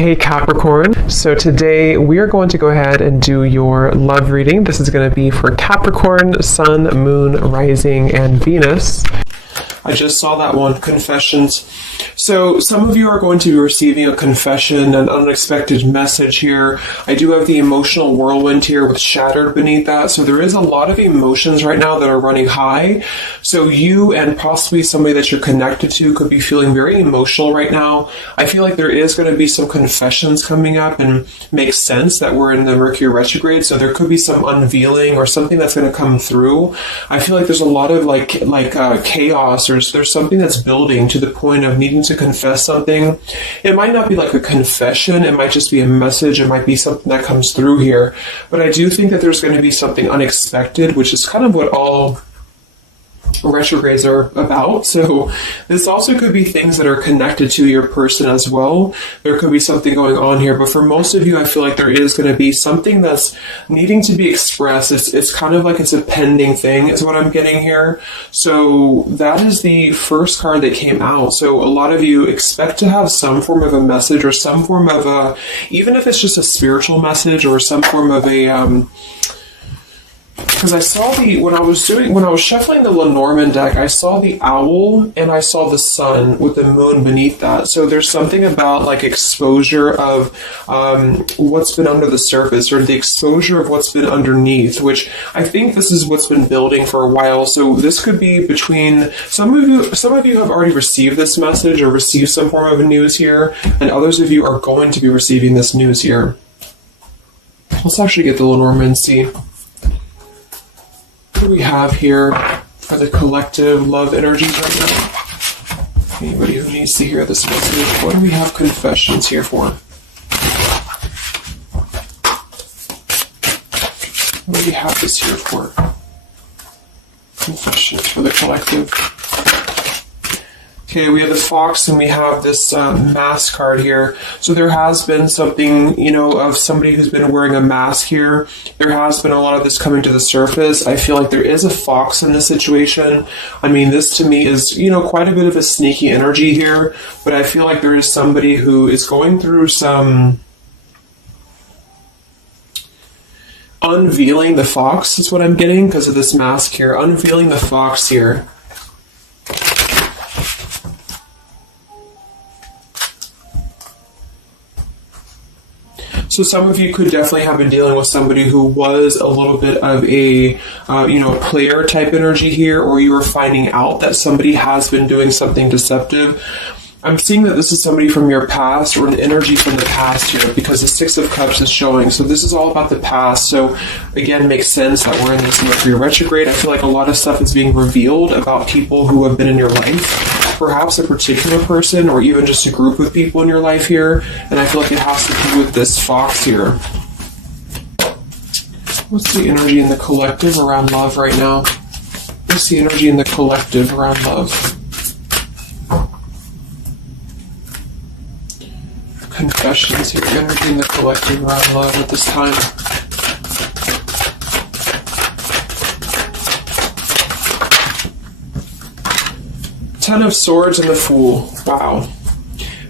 Hey Capricorn, so today we are going to go ahead and do your love reading. This is going to be for Capricorn, Sun, Moon, Rising, and Venus. I just saw that one, confessions. So some of you are going to be receiving a confession, an unexpected message here. I do have the emotional whirlwind here with shattered beneath that. So there is a lot of emotions right now that are running high. So you and possibly somebody that you're connected to could be feeling very emotional right now. I feel like there is going to be some confessions coming up, and makes sense that we're in the Mercury retrograde. So there could be some unveiling or something that's going to come through. I feel like there's a lot of chaos, or there's something that's building to the point of needing to confess something. It might not be like a confession, it might just be a message, it might be something that comes through here. But I do think that there's going to be something unexpected, which is kind of what all retrogrades are about. So this also could be things that are connected to your person as well. There could be something going on here, but for most of you, I feel like there is going to be something that's needing to be expressed. It's kind of like it's a pending thing is what I'm getting here. So that is the first card that came out. So a lot of you expect to have some form of a message, or some form of a, even if it's just a spiritual message, or some form of a because I saw when I was shuffling the Lenormand deck, I saw the owl and I saw the sun with the moon beneath that. So there's something about like exposure of what's been under the surface, or the exposure of what's been underneath, which I think this is what's been building for a while. So this could be between some of you have already received this message or received some form of news here, and others of you are going to be receiving this news here. Let's actually get the Lenormand and see what do we have here for the collective love energies right now. Anybody who needs to hear this message, what do we have confessions here for? What do we have this here for? Confessions for the collective. Okay, we have the fox and we have this mask card here. So there has been something, of somebody who's been wearing a mask here. There has been a lot of this coming to the surface. I feel like there is a fox in this situation. I mean, this to me is, quite a bit of a sneaky energy here. But I feel like there is somebody who is going through some unveiling the fox is what I'm getting because of this mask here. Unveiling the fox here. So some of you could definitely have been dealing with somebody who was a little bit of a, player type energy here, or you were finding out that somebody has been doing something deceptive. I'm seeing that this is somebody from your past, or an energy from the past here, because the Six of Cups is showing. So this is all about the past. So again, makes sense that we're in this Mercury retrograde. I feel like a lot of stuff is being revealed about people who have been in your life. Perhaps a particular person, or even just a group of people in your life here. And I feel like it has to do with this fox here. What's the energy in the collective around love right now? What's the energy in the collective around love? Confessions here, energy in the collective around love at this time. Ten of Swords and the Fool. Wow.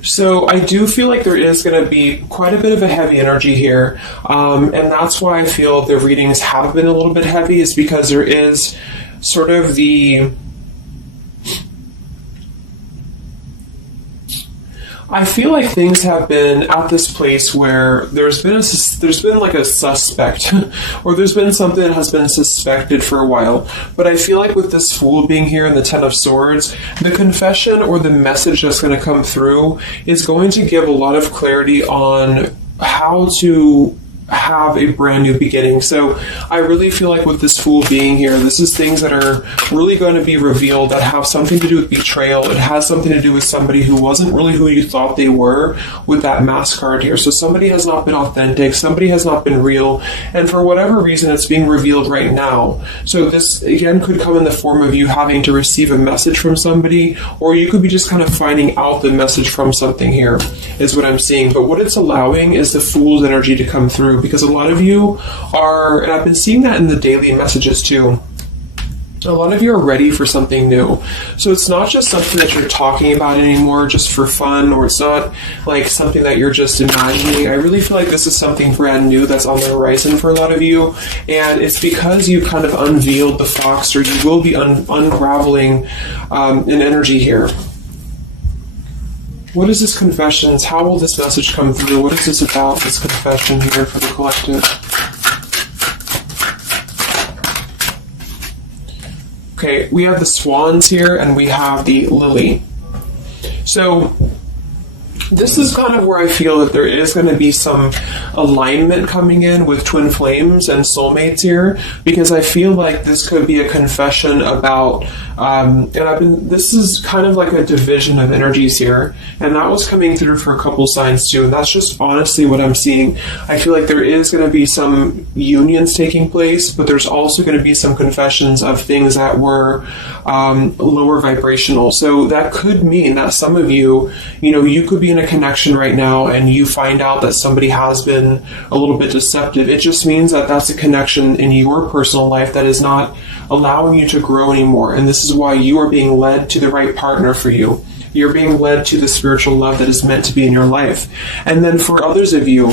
So I do feel like there is going to be quite a bit of a heavy energy here. And that's why I feel the readings have been a little bit heavy, is because there is sort of the... I feel like things have been at this place where there's been like a suspect, or there's been something that has been suspected for a while. But I feel like with this Fool being here in the Ten of Swords, the confession or the message that's going to come through is going to give a lot of clarity on how to have a brand new beginning. So I really feel like with this Fool being here, this is things that are really going to be revealed that have something to do with betrayal. It has something to do with somebody who wasn't really who you thought they were with that mask card here. So somebody has not been authentic, somebody has not been real, and for whatever reason it's being revealed right now. So this again could come in the form of you having to receive a message from somebody, or you could be just kind of finding out the message from something here, is what I'm seeing. But what it's allowing is the Fool's energy to come through, because a lot of you are, and I've been seeing that in the daily messages too, A lot of you are ready for something new. So it's not just something that you're talking about anymore just for fun, or it's not like something that you're just imagining. I really feel like this is something brand new that's on the horizon for a lot of you. And it's because you kind of unveiled the fox, or you will be unraveling an energy here. What is this confessions? How will this message come through? What is this about, this confession here for the collective? Okay, we have the swans here, and we have the lily. So this is kind of where I feel that there is going to be some alignment coming in with twin flames and soulmates here, because I feel like this could be a confession about, this is kind of like a division of energies here, and that was coming through for a couple signs too, and that's just honestly what I'm seeing. I feel like there is going to be some unions taking place, but there's also going to be some confessions of things that were lower vibrational. So that could mean that some of you, you could be in a connection right now and you find out that somebody has been a little bit deceptive. It just means that that's a connection in your personal life that is not allowing you to grow anymore. And this is why you are being led to the right partner for you. You're being led to the spiritual love that is meant to be in your life. And then for others of you,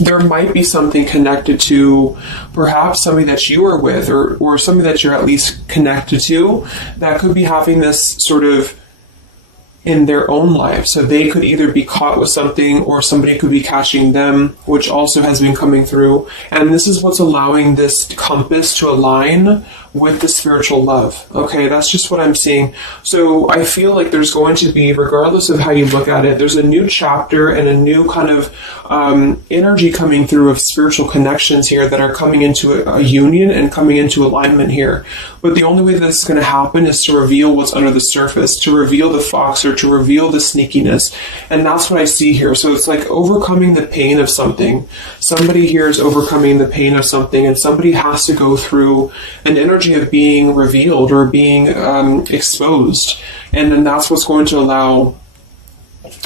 there might be something connected to perhaps somebody that you are with, or somebody that you're at least connected to, that could be having this sort of in their own life. So they could either be caught with something, or somebody could be catching them, which also has been coming through. And this is what's allowing this compass to align with the spiritual love. Okay, that's just what I'm seeing. So I feel like there's going to be, regardless of how you look at it, there's a new chapter and a new kind of energy coming through of spiritual connections here that are coming into a union and coming into alignment here. But the only way that this is going to happen is to reveal what's under the surface, to reveal the fox, or to reveal the sneakiness. And that's what I see here. So it's like overcoming the pain of something. Somebody here is overcoming the pain of something, and somebody has to go through an energy of being revealed or being exposed. And then that's what's going to allow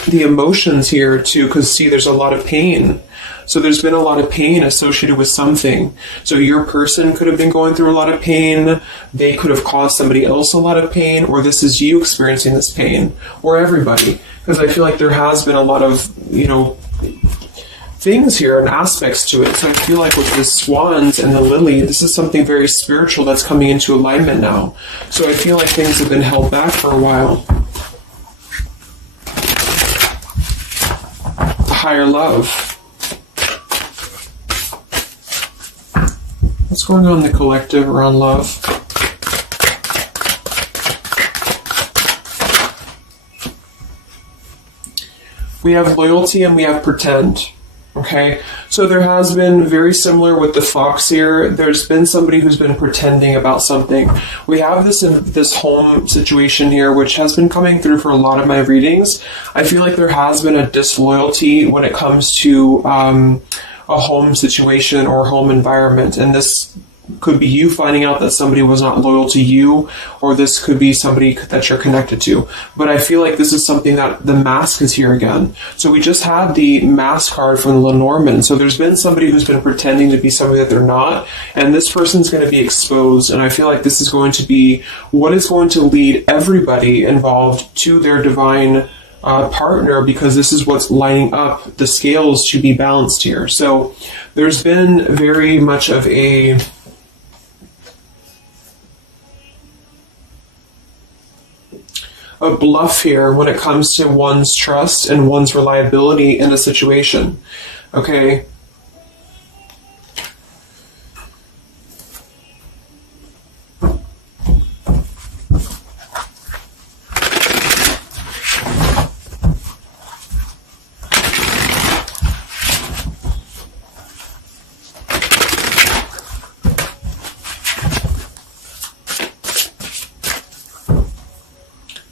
the emotions here to, because see, there's a lot of pain. So there's been a lot of pain associated with something. So your person could have been going through a lot of pain. They could have caused somebody else a lot of pain, or this is you experiencing this pain, or everybody. Because I feel like there has been a lot of, things here and aspects to it. So I feel like with the swans and the lily, this is something very spiritual that's coming into alignment now. So I feel like things have been held back for a while. The higher love. What's going on in the collective around love? We have loyalty and we have pretend. Okay, so there has been, very similar with the fox here, there's been somebody who's been pretending about something. We have this home situation here, which has been coming through for a lot of my readings. I feel like there has been a disloyalty when it comes to a home situation or home environment, and this could be you finding out that somebody was not loyal to you, or this could be somebody that you're connected to. But I feel like this is something that the mask is here again. So we just had the mask card from Lenormand. So there's been somebody who's been pretending to be somebody that they're not, and this person's going to be exposed. And I feel like this is going to be what is going to lead everybody involved to their divine partner, because this is what's lining up the scales to be balanced here. So there's been very much of a bluff here when it comes to one's trust and one's reliability in a situation. Okay.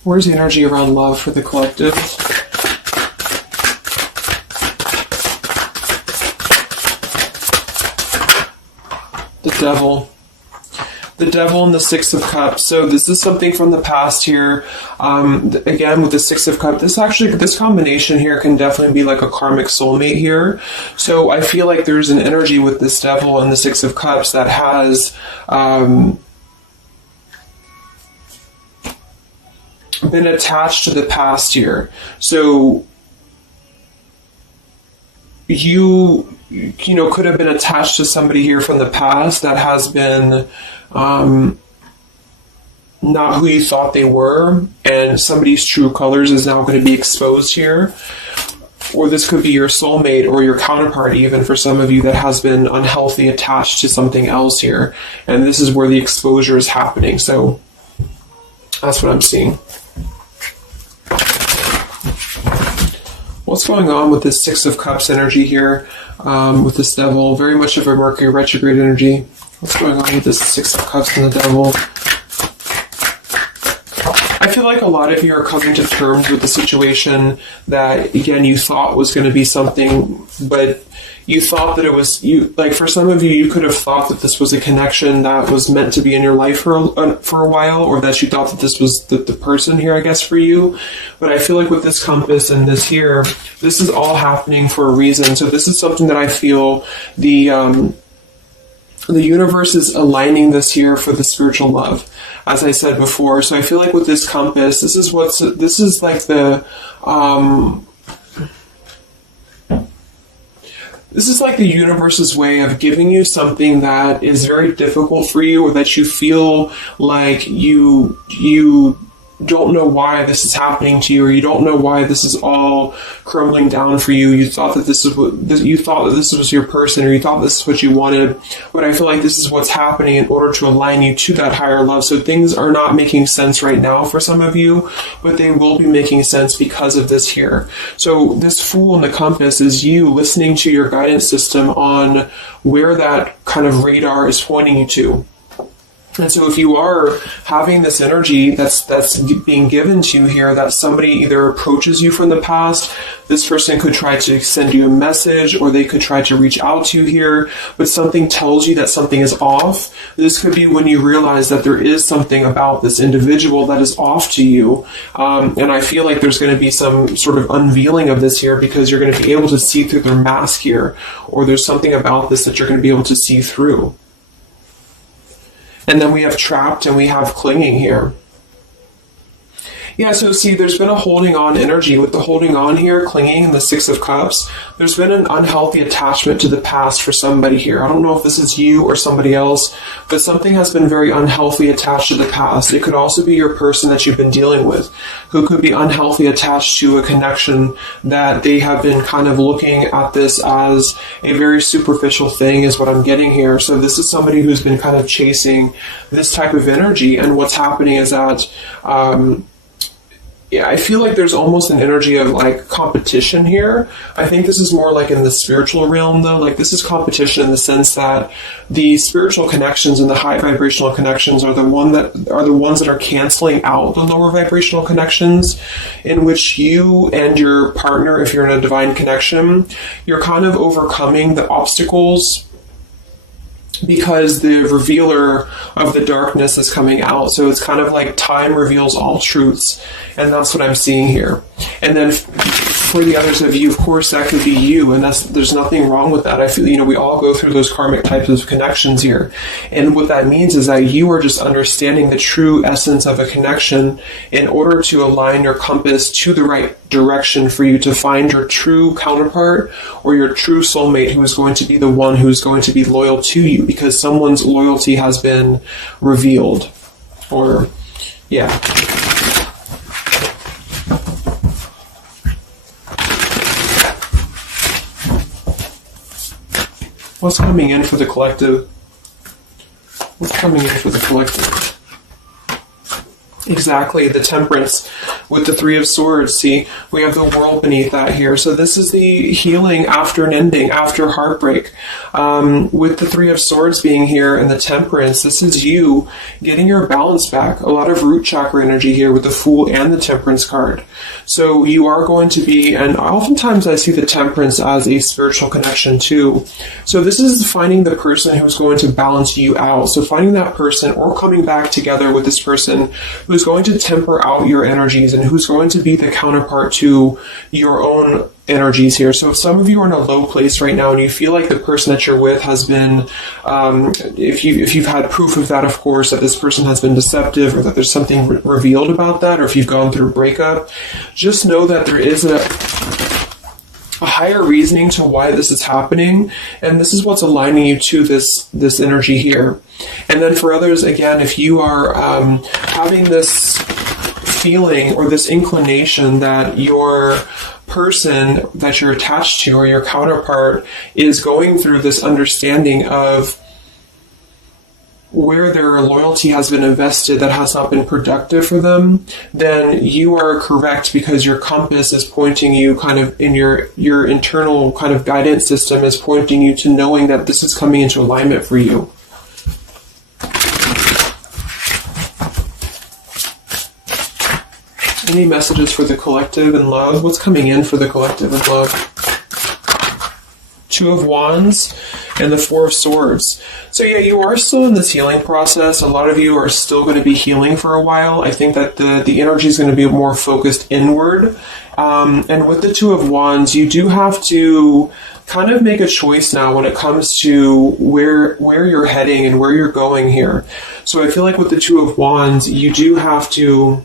Where's the energy around love for the collective? The devil. The devil and the Six of Cups. So this is something from the past here. Again, with the Six of Cups, this combination here can definitely be like a karmic soulmate here. So I feel like there's an energy with this devil and the Six of Cups that has been attached to the past here. So you know, could have been attached to somebody here from the past that has been not who you thought they were, and somebody's true colors is now going to be exposed here. Or this could be your soulmate or your counterpart, even for some of you, that has been unhealthy attached to something else here. And this is where the exposure is happening. So that's what I'm seeing. What's going on with this Six of Cups energy here with this Devil? Very much of a Mercury retrograde energy. What's going on with this Six of Cups and the Devil? I feel like a lot of you are coming to terms with the situation that, again, you thought was going to be something, but you thought that it was, like for some of you, you could have thought that this was a connection that was meant to be in your life for a while, or that you thought that this was the person here, I guess, for you. But I feel like with this compass and this here, this is all happening for a reason. So this is something that I feel the universe is aligning this here for the spiritual love, as I said before. So I feel like with this compass, this is like the this is like the universe's way of giving you something that is very difficult for you, or that you feel like you don't know why this is happening to you, or you don't know why this is all crumbling down for you. You thought that this was your person, or you thought this is what you wanted. But I feel like this is what's happening in order to align you to that higher love. So things are not making sense right now for some of you, but they will be making sense because of this here. So this Fool in the compass is you listening to your guidance system on where that kind of radar is pointing you to. And so if you are having this energy that's being given to you here, that somebody either approaches you from the past, this person could try to send you a message, or they could try to reach out to you here, but something tells you that something is off. This could be when you realize that there is something about this individual that is off to you. And I feel like there's going to be some sort of unveiling of this here, because you're going to be able to see through their mask here, or there's something about this that you're going to be able to see through. And then we have trapped and we have clinging here. Yeah, so see, there's been a holding on energy. With the holding on here, clinging, and the Six of Cups, there's been an unhealthy attachment to the past for somebody here. I don't know if this is you or somebody else, but something has been very unhealthy attached to the past. It could also be your person that you've been dealing with, who could be unhealthy attached to a connection that they have been kind of looking at this as a very superficial thing, is what I'm getting here. So this is somebody who's been kind of chasing this type of energy, and what's happening is that yeah, I feel like there's almost an energy of like competition here. I think this is more like in the spiritual realm though. Like this is competition in the sense that the spiritual connections and the high vibrational connections are the ones that are canceling out the lower vibrational connections, in which you and your partner, if you're in a divine connection, you're kind of overcoming the obstacles because the revealer of the darkness is coming out. So it's kind of like time reveals all truths, and that's what I'm seeing here. And then for the others of you, of course, that could be you, and there's nothing wrong with that. I feel, we all go through those karmic types of connections here. And what that means is that you are just understanding the true essence of a connection in order to align your compass to the right direction for you to find your true counterpart or your true soulmate, who is going to be the one who's going to be loyal to you, because someone's loyalty has been revealed. Or, yeah. What's coming in for the collective? What's coming in for the collective? Exactly, the Temperance with the Three of Swords. See, we have the World beneath that here. So this is the healing after an ending, after heartbreak. With the Three of Swords being here and the Temperance, this is you getting your balance back. A lot of root chakra energy here with the Fool and the Temperance card. So you are going to be, and oftentimes I see the Temperance as a spiritual connection too. So this is finding the person who's going to balance you out. So finding that person, or coming back together with this person who's going to temper out your energies and who's going to be the counterpart to your own energies here. So if some of you are in a low place right now and you feel like the person that you're with has been, if you've had proof of that, of course, that this person has been deceptive or that there's something revealed about that, or if you've gone through a breakup, just know that there is a higher reasoning to why this is happening, and this is what's aligning you to this energy here. And then for others, again, if you are having this feeling or this inclination that your person that you're attached to or your counterpart is going through this understanding of where their loyalty has been invested that has not been productive for them, then you are correct, because your compass is pointing you kind of in your internal kind of guidance system is pointing you to knowing that this is coming into alignment for you. Any messages for the collective and love? What's coming in for the collective and love? Two of Wands and the Four of Swords. So yeah, you are still in this healing process. A lot of you are still going to be healing for a while. I think that the energy is going to be more focused inward. And with the Two of Wands, you do have to kind of make a choice now when it comes to where you're heading and where you're going here. So I feel like with the Two of Wands, you do have to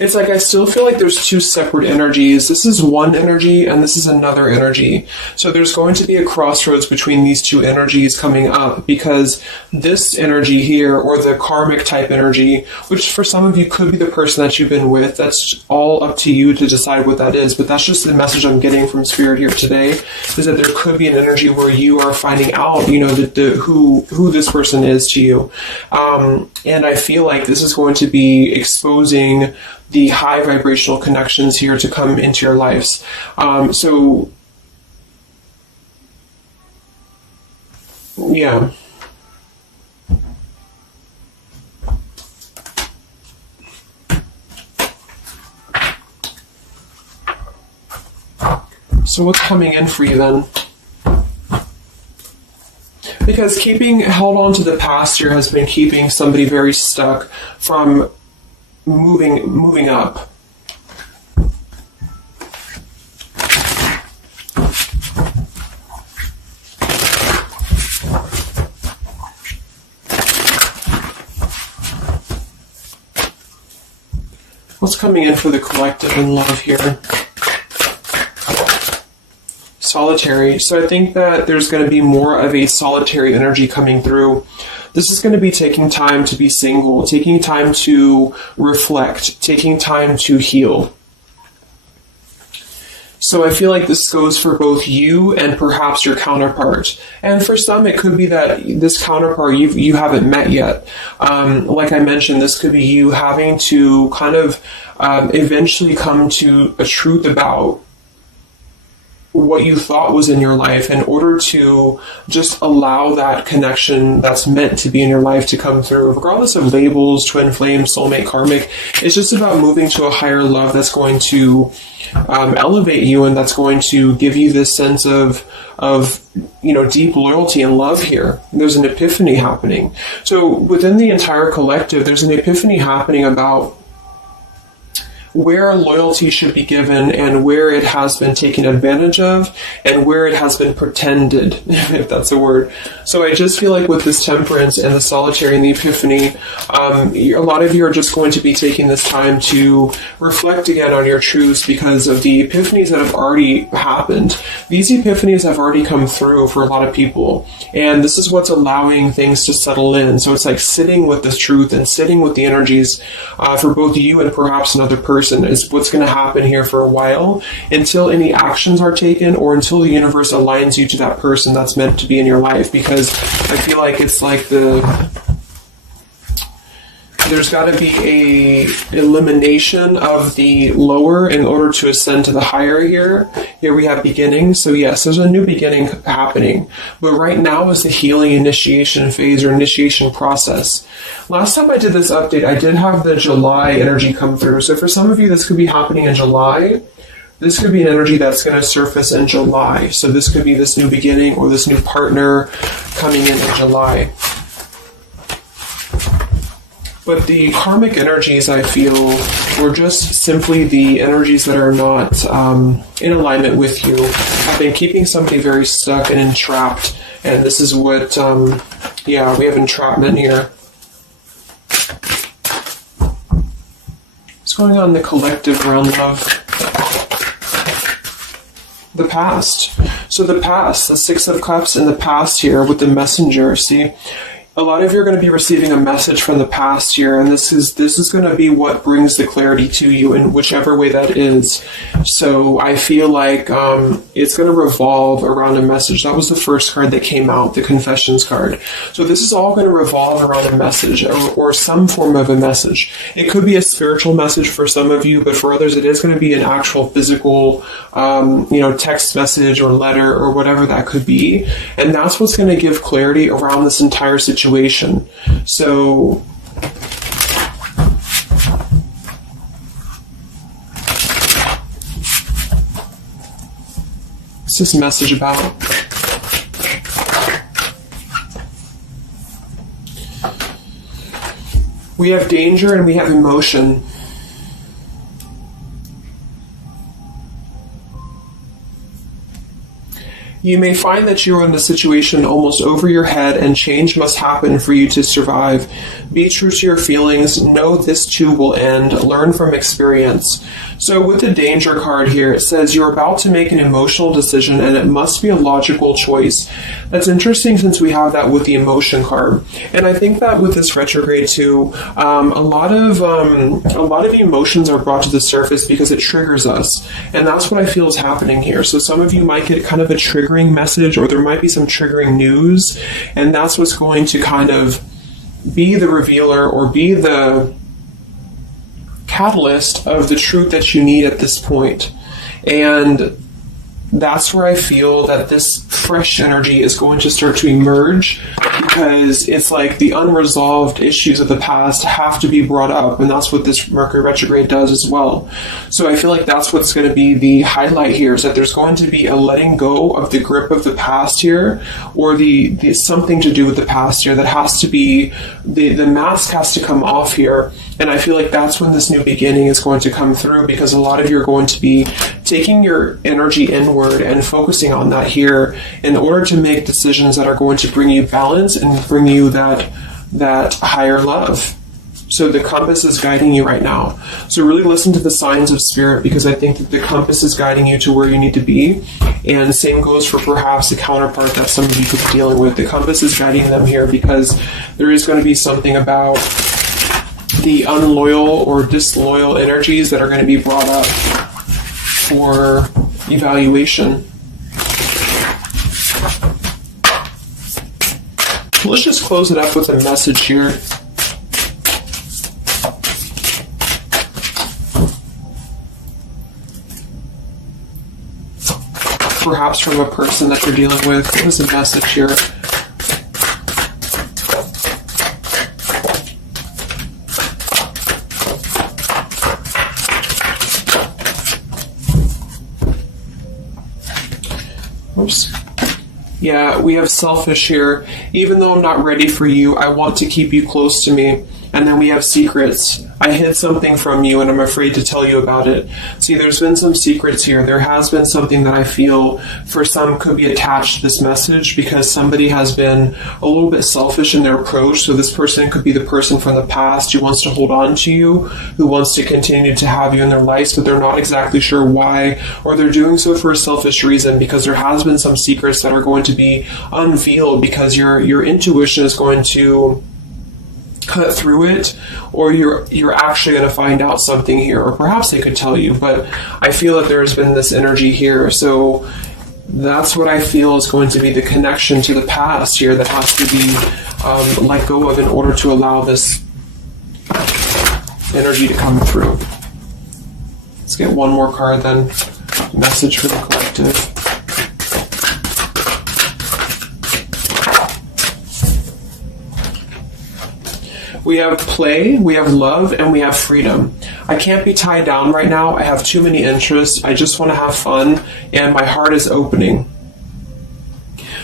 it's like I still feel like there's two separate energies. This is one energy and this is another energy. So there's going to be a crossroads between these two energies coming up, because this energy here, or the karmic type energy, which for some of you could be the person that you've been with, that's all up to you to decide what that is. But that's just the message I'm getting from Spirit here today, is that there could be an energy where you are finding out, you know, who this person is to you. And I feel like this is going to be exposing the high vibrational connections here to come into your lives. So yeah. So what's coming in for you then? Because held on to the past here has been keeping somebody very stuck from moving up. What's coming in for the collective and love here? Solitary. So I think that there's going to be more of a solitary energy coming through. This is going to be taking time to be single, taking time to reflect, taking time to heal. So I feel like this goes for both you and perhaps your counterpart. And for some, it could be that this counterpart you haven't met yet. Like I mentioned, this could be you having to kind of eventually come to a truth about what you thought was in your life in order to just allow that connection that's meant to be in your life to come through, regardless of labels, twin flame, soulmate, karmic. It's just about moving to a higher love that's going to elevate you, and that's going to give you this sense of deep loyalty and love here. There's an epiphany happening. So within the entire collective, there's an epiphany happening about where loyalty should be given and where it has been taken advantage of and where it has been pretended, if that's a word. So I just feel like with this temperance and the solitary and the epiphany, a lot of you are just going to be taking this time to reflect again on your truths because of the epiphanies that have already happened. These epiphanies have already come through for a lot of people, and this is what's allowing things to settle in. So it's like sitting with the truth and sitting with the energies for both you and perhaps another person is what's going to happen here for a while, until any actions are taken or until the universe aligns you to that person that's meant to be in your life. Because I feel like it's like there's got to be a elimination of the lower in order to ascend to the higher here. Here we have beginning. So yes, there's a new beginning happening. But right now is the healing initiation phase or initiation process. Last time I did this update, I did have the July energy come through. So for some of you, this could be happening in July. This could be an energy that's going to surface in July. So this could be this new beginning or this new partner coming in July. But the karmic energies, I feel, were just simply the energies that are not in alignment with you. I've been keeping somebody very stuck and entrapped, and this is what, yeah, we have entrapment here. What's going on in the collective realm of the past? So the past, the Six of Cups in the past here with the Messenger, see? A lot of you are going to be receiving a message from the past here, and this is going to be what brings the clarity to you in whichever way that is. So I feel like it's going to revolve around a message. That was the first card that came out, the Confessions card. So this is all going to revolve around a message or some form of a message. It could be a spiritual message for some of you, but for others it is going to be an actual physical text message or letter or whatever that could be. And that's what's going to give clarity around this entire situation. So what's this message about? We have danger and we have emotion. You may find that you're in a situation almost over your head and change must happen for you to survive. Be true to your feelings. Know this too will end. Learn from experience. So with the danger card here, it says you're about to make an emotional decision and it must be a logical choice. That's interesting since we have that with the emotion card. And I think that with this retrograde too, a lot of emotions are brought to the surface because it triggers us. And that's what I feel is happening here. So some of you might get kind of a triggering message, or there might be some triggering news, and that's what's going to kind of be the revealer or be the catalyst of the truth that you need at this point. And that's where I feel that this fresh energy is going to start to emerge, because it's like the unresolved issues of the past have to be brought up, and that's what this Mercury retrograde does as well. So I feel like that's what's going to be the highlight here, is that there's going to be a letting go of the grip of the past here, or the something to do with the past here that has to be, the mask has to come off here. And I feel like that's when this new beginning is going to come through, because a lot of you are going to be taking your energy inward and focusing on that here in order to make decisions that are going to bring you balance and bring you that higher love. So the compass is guiding you right now. So really listen to the signs of spirit, because I think that the compass is guiding you to where you need to be. And same goes for perhaps the counterpart that some of you could be dealing with. The compass is guiding them here because there is going to be something about the unloyal or disloyal energies that are going to be brought up for evaluation. Let's just close it up with a message here. Perhaps from a person that you're dealing with. What is the message here? Oops. Yeah, we have selfish here. Even though I'm not ready for you, I want to keep you close to me. And then we have secrets. I hid something from you and I'm afraid to tell you about it. See, there's been some secrets here. There has been something that I feel for some could be attached to this message, because somebody has been a little bit selfish in their approach. So this person could be the person from the past who wants to hold on to you, who wants to continue to have you in their lives, but they're not exactly sure why, or they're doing so for a selfish reason, because there has been some secrets that are going to be unveiled, because your intuition is going to cut through it, or you're actually going to find out something here, or perhaps they could tell you, but I feel that there's been this energy here. So that's what I feel is going to be the connection to the past here that has to be let go of in order to allow this energy to come through. Let's get one more card then. Message for the collective. We have play, we have love, and we have freedom. I can't be tied down right now. I have too many interests. I just want to have fun, and my heart is opening.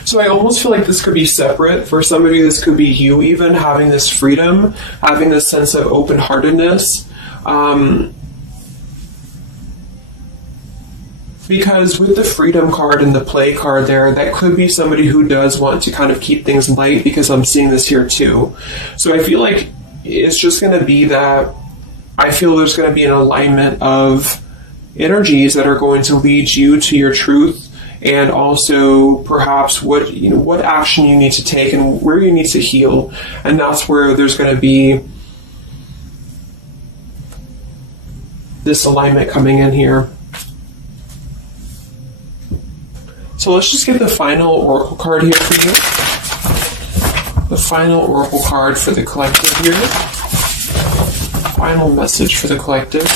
So I almost feel like this could be separate. For some of you, this could be you even having this freedom, having this sense of open-heartedness. Because with the freedom card and the play card there, that could be somebody who does want to kind of keep things light, because I'm seeing this here too. So I feel like it's just going to be that I feel there's going to be an alignment of energies that are going to lead you to your truth, and also perhaps what action you need to take and where you need to heal. And that's where there's going to be this alignment coming in here. So let's just get the final oracle card here for you. The final oracle card for the collective here. Final message for the collective.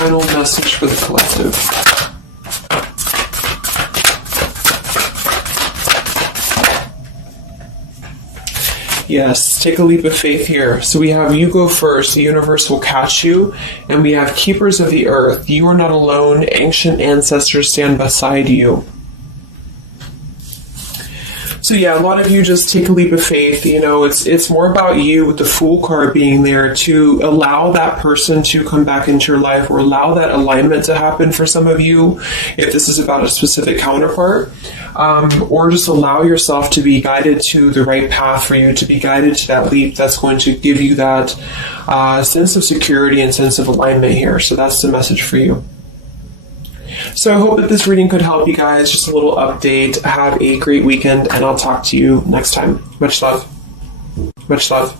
Final message for the collective. Yes, take a leap of faith here. So we have you go first, the universe will catch you. And we have keepers of the earth. You are not alone. Ancient ancestors stand beside you. So yeah, a lot of you just take a leap of faith. It's more about you with the Fool card being there to allow that person to come back into your life, or allow that alignment to happen for some of you, if this is about a specific counterpart, or just allow yourself to be guided to the right path for you, to be guided to that leap that's going to give you that sense of security and sense of alignment here. So that's the message for you. So I hope that this reading could help you guys. Just a little update. Have a great weekend, and I'll talk to you next time. Much love. Much love.